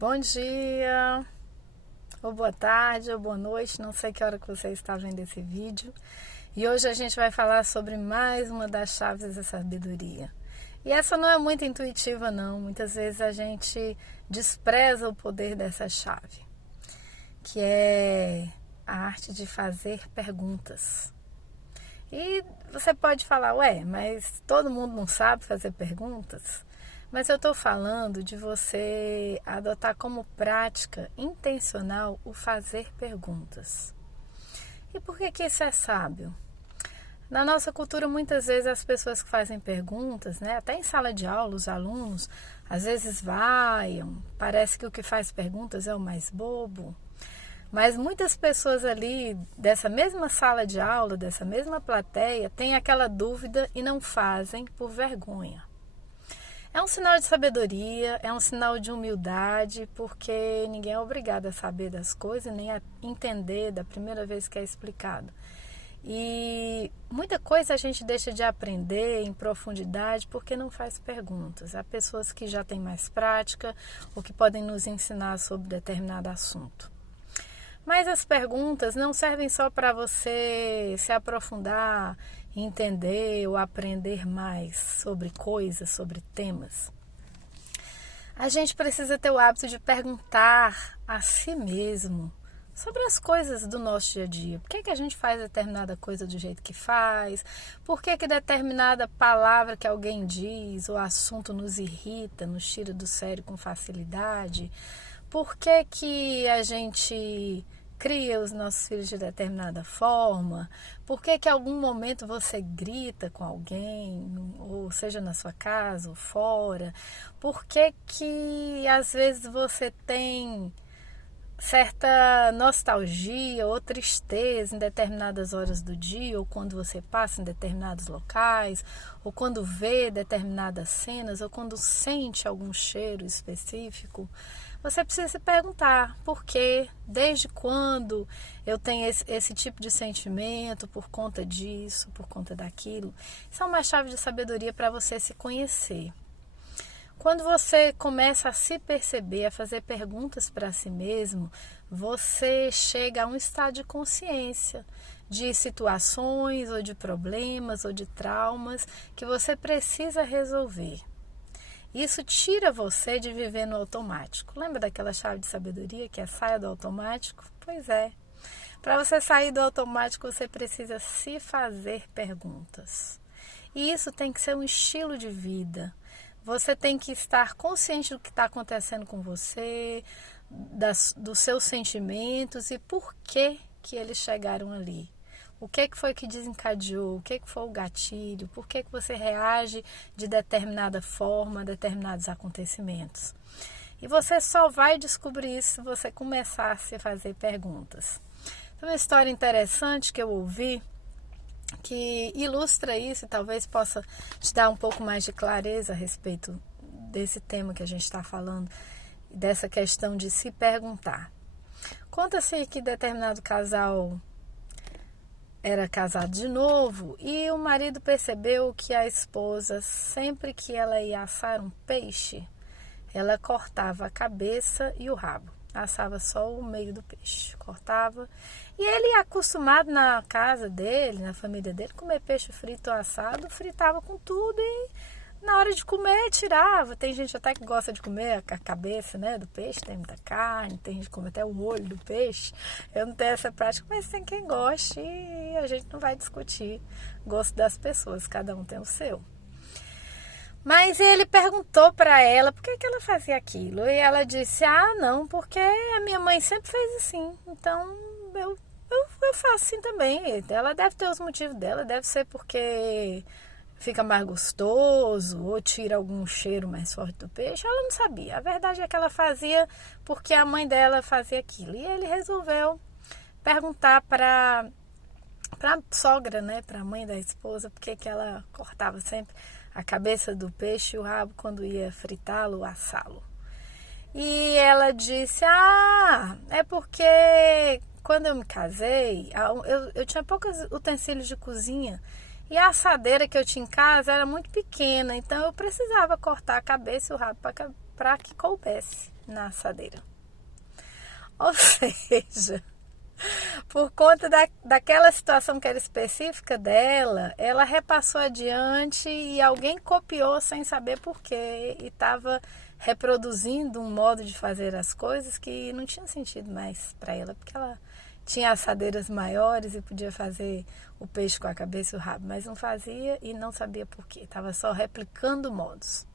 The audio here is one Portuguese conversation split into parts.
Bom dia, ou boa tarde, ou boa noite, não sei que hora que você está vendo esse vídeo. E hoje a gente vai falar sobre mais uma das chaves da sabedoria. E essa não é muito intuitiva não, muitas vezes a gente despreza o poder dessa chave, que é a arte de fazer perguntas. E você pode falar, ué, mas todo mundo não sabe fazer perguntas? Mas eu estou falando de você adotar como prática intencional o fazer perguntas. E por que isso é sábio? Na nossa cultura, muitas vezes as pessoas que fazem perguntas, né, até em sala de aula, os alunos, às vezes vaiam, parece que o que faz perguntas é o mais bobo. Mas muitas pessoas ali dessa mesma sala de aula, dessa mesma plateia, têm aquela dúvida e não fazem por vergonha. É um sinal de sabedoria, é um sinal de humildade, porque ninguém é obrigado a saber das coisas, nem a entender da primeira vez que é explicado. E muita coisa a gente deixa de aprender em profundidade porque não faz perguntas. Há pessoas que já têm mais prática ou que podem nos ensinar sobre determinado assunto. Mas as perguntas não servem só para você se aprofundar, entender ou aprender mais sobre coisas, sobre temas. A gente precisa ter o hábito de perguntar a si mesmo sobre as coisas do nosso dia a dia. Por que a gente faz determinada coisa do jeito que faz? Por que determinada palavra que alguém diz ou assunto nos irrita, nos tira do sério com facilidade? Por que a gente cria os nossos filhos de determinada forma? Por que em algum momento você grita com alguém, ou seja na sua casa ou fora? Por que às vezes você tem certa nostalgia ou tristeza em determinadas horas do dia, ou quando você passa em determinados locais, ou quando vê determinadas cenas, ou quando sente algum cheiro específico? Você precisa se perguntar por quê, desde quando eu tenho esse tipo de sentimento, por conta disso, por conta daquilo. Isso é uma chave de sabedoria para você se conhecer. Quando você começa a se perceber, a fazer perguntas para si mesmo, você chega a um estado de consciência de situações ou de problemas ou de traumas que você precisa resolver. Isso tira você de viver no automático. Lembra daquela chave de sabedoria que é saia do automático? Pois é. Para você sair do automático, você precisa se fazer perguntas. E isso tem que ser um estilo de vida. Você tem que estar consciente do que está acontecendo com você, dos seus sentimentos e por que eles chegaram ali. O que foi que desencadeou? O que foi o gatilho? Por que você reage de determinada forma a determinados acontecimentos? E você só vai descobrir isso se você começar a se fazer perguntas. Tem uma história interessante que eu ouvi que ilustra isso e talvez possa te dar um pouco mais de clareza a respeito desse tema que a gente está falando, dessa questão de se perguntar. Conta-se que determinado casal era casado de novo e o marido percebeu que a esposa, sempre que ela ia assar um peixe, ela cortava a cabeça e o rabo. Assava só o meio do peixe, cortava. E ele, acostumado na casa dele, na família dele, comer peixe frito ou assado, fritava com tudo e na hora de comer tirava. Tem gente até que gosta de comer a cabeça, né, do peixe, tem muita carne, tem gente que come até o olho do peixe. Eu não tenho essa prática, mas tem quem goste e a gente não vai discutir o gosto das pessoas, cada um tem o seu. Mas ele perguntou para ela por que ela fazia aquilo. E ela disse, não, porque a minha mãe sempre fez assim. Então eu faço assim também. Ela deve ter os motivos dela, deve ser porque fica mais gostoso ou tira algum cheiro mais forte do peixe. Ela não sabia. A verdade é que ela fazia porque a mãe dela fazia aquilo. E ele resolveu perguntar para a sogra, né, para a mãe da esposa, por que ela cortava sempre a cabeça do peixe e o rabo quando ia fritá-lo ou assá-lo. E ela disse, é porque quando eu me casei, eu tinha poucos utensílios de cozinha e a assadeira que eu tinha em casa era muito pequena, então eu precisava cortar a cabeça e o rabo para que coubesse. na assadeira. Ou seja, por conta daquela situação que era específica dela, ela repassou adiante e alguém copiou sem saber porquê e estava reproduzindo um modo de fazer as coisas que não tinha sentido mais para ela, porque ela tinha assadeiras maiores e podia fazer o peixe com a cabeça e o rabo, mas não fazia e não sabia porquê, estava só replicando modos.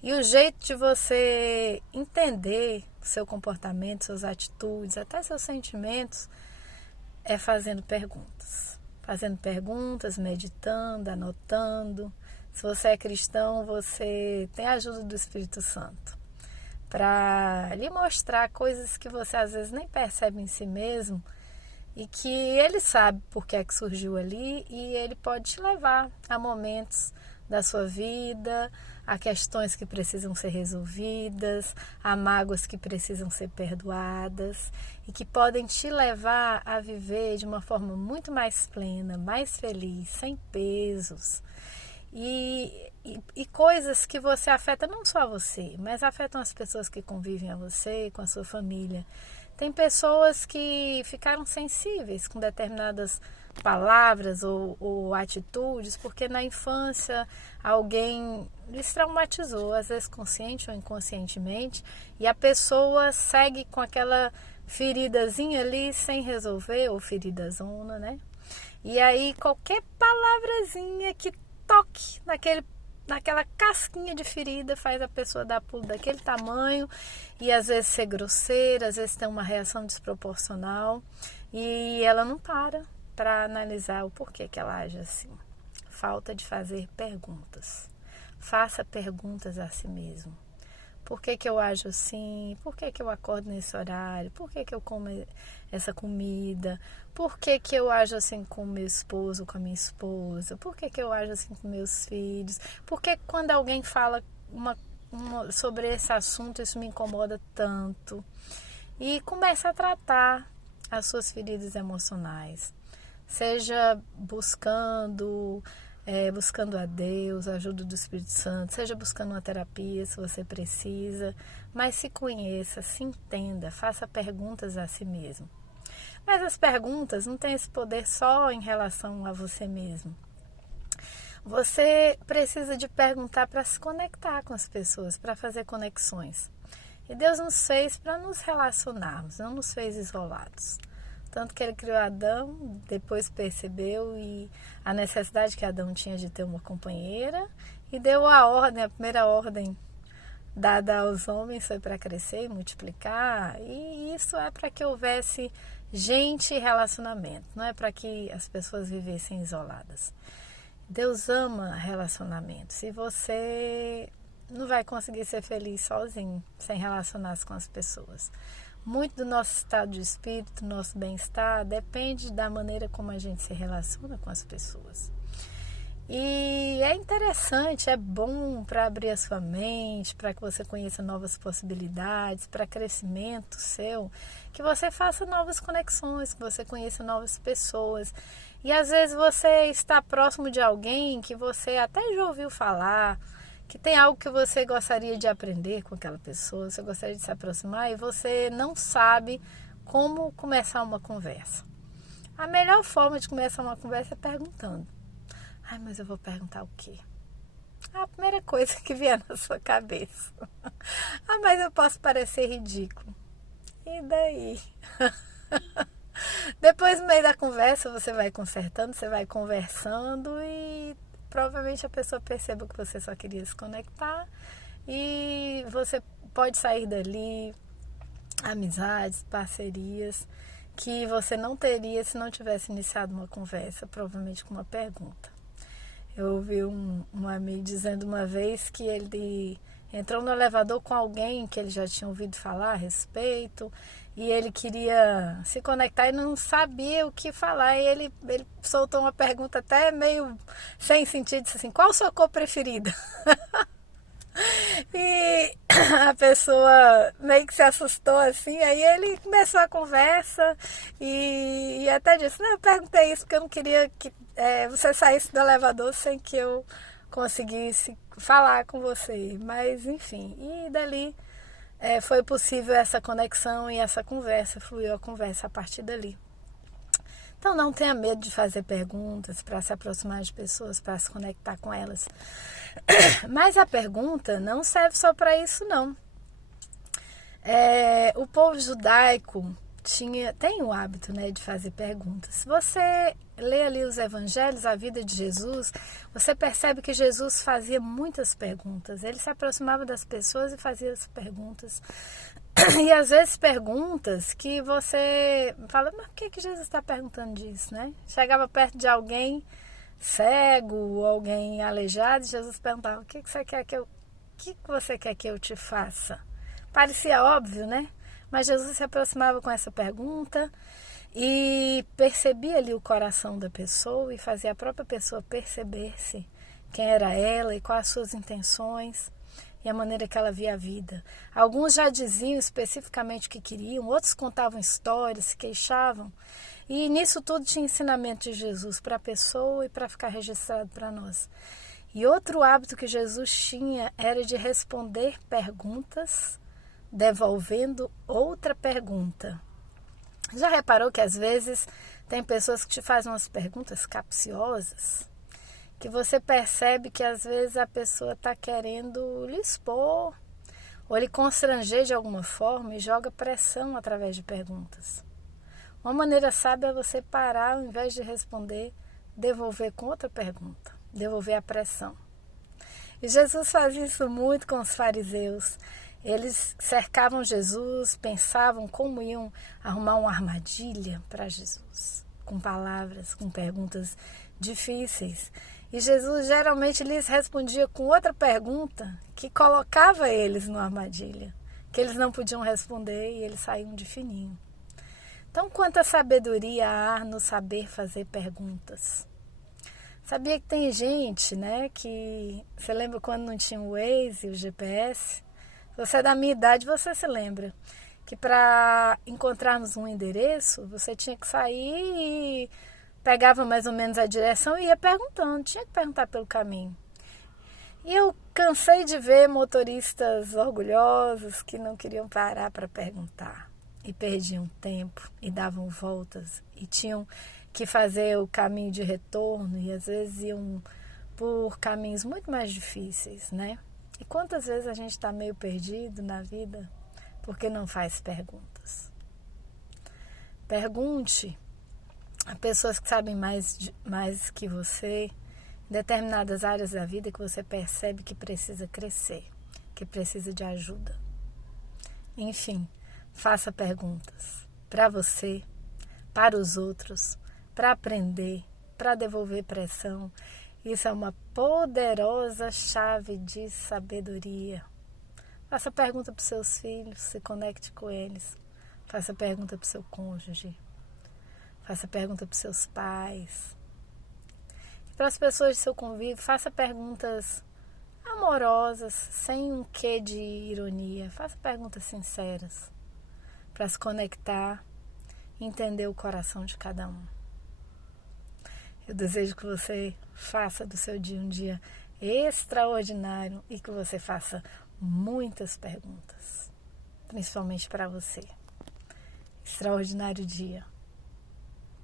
E o jeito de você entender seu comportamento, suas atitudes, até seus sentimentos, é fazendo perguntas. Fazendo perguntas, meditando, anotando. Se você é cristão, você tem a ajuda do Espírito Santo para lhe mostrar coisas que você às vezes nem percebe em si mesmo e que ele sabe por que é que surgiu ali e ele pode te levar a momentos da sua vida, a questões que precisam ser resolvidas, a mágoas que precisam ser perdoadas e que podem te levar a viver de uma forma muito mais plena, mais feliz, sem pesos e coisas que você afeta não só você, mas afetam as pessoas que convivem a você, com a sua família. Tem pessoas que ficaram sensíveis com determinadas palavras ou atitudes, porque na infância alguém lhes traumatizou, às vezes consciente ou inconscientemente, e a pessoa segue com aquela feridazinha ali sem resolver, ou feridazona, né? E aí qualquer palavrazinha que toque naquela casquinha de ferida faz a pessoa dar pulo daquele tamanho e às vezes ser grosseira, às vezes ter uma reação desproporcional e ela não para analisar o porquê que ela age assim. Falta de fazer perguntas. Faça perguntas a si mesmo. Por que que eu ajo assim? Por que que eu acordo nesse horário? Por que que eu como essa comida? Por que que eu ajo assim com meu esposo, com a minha esposa? Por que que eu ajo assim com meus filhos? Por que quando alguém fala sobre esse assunto, isso me incomoda tanto? E começa a tratar as suas feridas emocionais. Seja buscando a Deus, a ajuda do Espírito Santo, seja buscando uma terapia se você precisa, mas se conheça, se entenda, faça perguntas a si mesmo. Mas as perguntas não têm esse poder só em relação a você mesmo. Você precisa de perguntar para se conectar com as pessoas, para fazer conexões. E Deus nos fez para nos relacionarmos, não nos fez isolados. Tanto que ele criou Adão, depois percebeu a necessidade que Adão tinha de ter uma companheira e deu a primeira ordem dada aos homens foi para crescer e multiplicar. E isso é para que houvesse gente e relacionamento, não é para que as pessoas vivessem isoladas. Deus ama relacionamentos e você não vai conseguir ser feliz sozinho, sem relacionar-se com as pessoas. Muito do nosso estado de espírito, do nosso bem-estar, depende da maneira como a gente se relaciona com as pessoas. E é interessante, é bom para abrir a sua mente, para que você conheça novas possibilidades, para crescimento seu, que você faça novas conexões, que você conheça novas pessoas. E às vezes você está próximo de alguém que você até já ouviu falar, que tem algo que você gostaria de aprender com aquela pessoa, você gostaria de se aproximar e você não sabe como começar uma conversa. A melhor forma de começar uma conversa é perguntando. Ai, mas eu vou perguntar o quê? A primeira coisa que vier na sua cabeça. Ah, mas eu posso parecer ridículo. E daí? Depois, no meio da conversa, você vai consertando, você vai conversando e provavelmente a pessoa perceba que você só queria se conectar e você pode sair dali amizades, parcerias que você não teria se não tivesse iniciado uma conversa, provavelmente com uma pergunta. Eu ouvi um amigo dizendo uma vez que ele entrou no elevador com alguém que ele já tinha ouvido falar a respeito e ele queria se conectar e não sabia o que falar. E ele soltou uma pergunta até meio sem sentido, disse assim, qual a sua cor preferida? E a pessoa meio que se assustou assim, aí ele começou a conversa e até disse, não, eu perguntei isso porque eu não queria que você saísse do elevador sem que eu conseguisse falar com você, mas enfim, e dali foi possível essa conexão e essa conversa, fluiu a conversa a partir dali. Então não tenha medo de fazer perguntas para se aproximar de pessoas, para se conectar com elas. Mas a pergunta não serve só para isso, não. O povo judaico tem o hábito, né, de fazer perguntas. Se você lê ali os evangelhos, a vida de Jesus, você percebe que Jesus fazia muitas perguntas. Ele se aproximava das pessoas e fazia as perguntas. E às vezes perguntas que você fala, mas por que Jesus está perguntando disso, né? Chegava perto de alguém cego, alguém aleijado, e Jesus perguntava, o que você quer que eu te faça? Parecia óbvio, né? Mas Jesus se aproximava com essa pergunta e percebia ali o coração da pessoa e fazia a própria pessoa perceber-se quem era ela e quais as suas intenções e a maneira que ela via a vida. Alguns já diziam especificamente o que queriam, outros contavam histórias, se queixavam. E nisso tudo tinha ensinamento de Jesus para a pessoa e para ficar registrado para nós. E outro hábito que Jesus tinha era de responder perguntas devolvendo outra pergunta. Já reparou que às vezes tem pessoas que te fazem umas perguntas capciosas, que você percebe que às vezes a pessoa está querendo lhe expor ou lhe constranger de alguma forma e joga pressão através de perguntas. Uma maneira sábia é você parar, ao invés de responder, devolver com outra pergunta, devolver a pressão. E Jesus fazia isso muito com os fariseus. Eles cercavam Jesus, pensavam como iam arrumar uma armadilha para Jesus, com palavras, com perguntas difíceis. E Jesus geralmente lhes respondia com outra pergunta que colocava eles numa armadilha, que eles não podiam responder e eles saíam de fininho. Então, quanta sabedoria há no saber fazer perguntas. Sabia que tem gente, né, que... Você lembra quando não tinha o Waze, o GPS? Se você é da minha idade, você se lembra que para encontrarmos um endereço, você tinha que sair e pegava mais ou menos a direção e ia perguntando, tinha que perguntar pelo caminho. E eu cansei de ver motoristas orgulhosos que não queriam parar para perguntar e perdiam tempo e davam voltas e tinham que fazer o caminho de retorno e às vezes iam por caminhos muito mais difíceis, né? E quantas vezes a gente está meio perdido na vida porque não faz perguntas? Pergunte a pessoas que sabem mais que você em determinadas áreas da vida que você percebe que precisa crescer, que precisa de ajuda. Enfim, faça perguntas para você, para os outros, para aprender, para devolver pressão. Isso é uma poderosa chave de sabedoria. Faça pergunta para os seus filhos, se conecte com eles. Faça pergunta para o seu cônjuge. Faça pergunta para os seus pais. E para as pessoas de seu convívio, faça perguntas amorosas, sem um quê de ironia. Faça perguntas sinceras para se conectar e entender o coração de cada um. Eu desejo que você faça do seu dia um dia extraordinário e que você faça muitas perguntas, principalmente para você. Extraordinário dia.